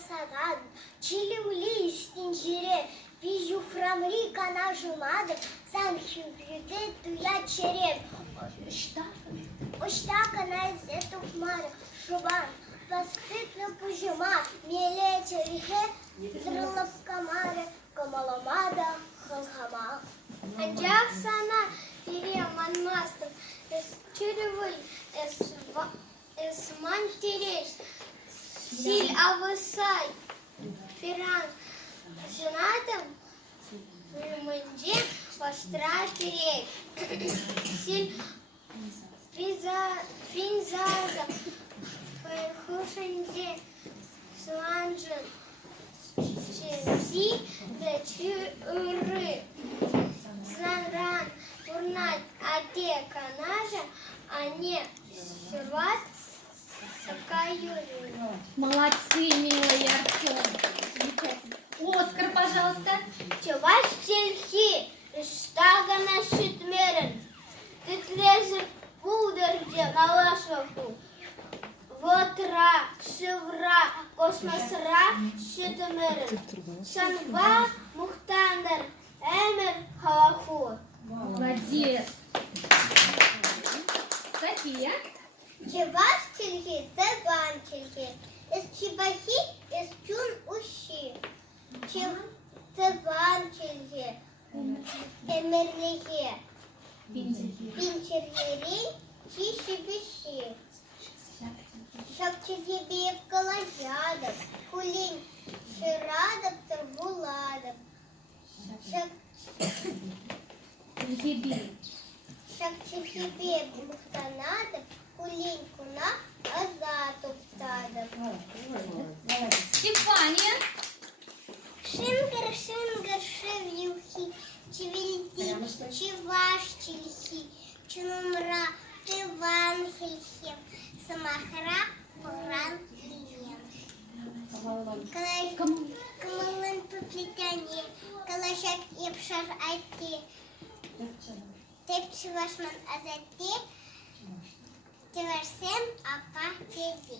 саган, чилимли стинжире, бижу храмри кана жумады, санхюбюде туя череп. Оштака на изету хмарю, шубан, паскытно пужума, меле черехе, зрыла в камаре, камаламада, халхама. Анджак сана, перия манмастов, черевый, мантереш, силь авысай, феран, сенатом, мынде, пастра перек, силь финзаза, хушенде, сланжен, черси, дечуры, занран, урнать, аде канажа, а не сюрват, каюрю. Молодцы, милые, Артем. Оскар, пожалуйста. Чуваш сельхи, штага на шитмерен. Ты трезы пудерде галашваку. Вотра, шевра, космосра, шитмерен. Шанва, мухтандар, эмер, халаху. Молодец. София. Чуваш сельхи, тебан сельхи. Из чебахи, из чун ущи. Тебан сельхи. Эмерлихи. Пинчерьери, чищи-бищи. Шапчерьебеев колоядов, кулень, ширадов, турбуладов. Шапчерьебеев мухтанадов, кулень, куна, азатов тадов. Стефания. Шингер, шингер, шевьюхи, чевельди, чеваш, чельхи, чунумра, тыван, хельхи, самахра, пуран, лиен. Камалын поплетяне, калашак епшар айти, тепчевашман азати, теварсен апа педе.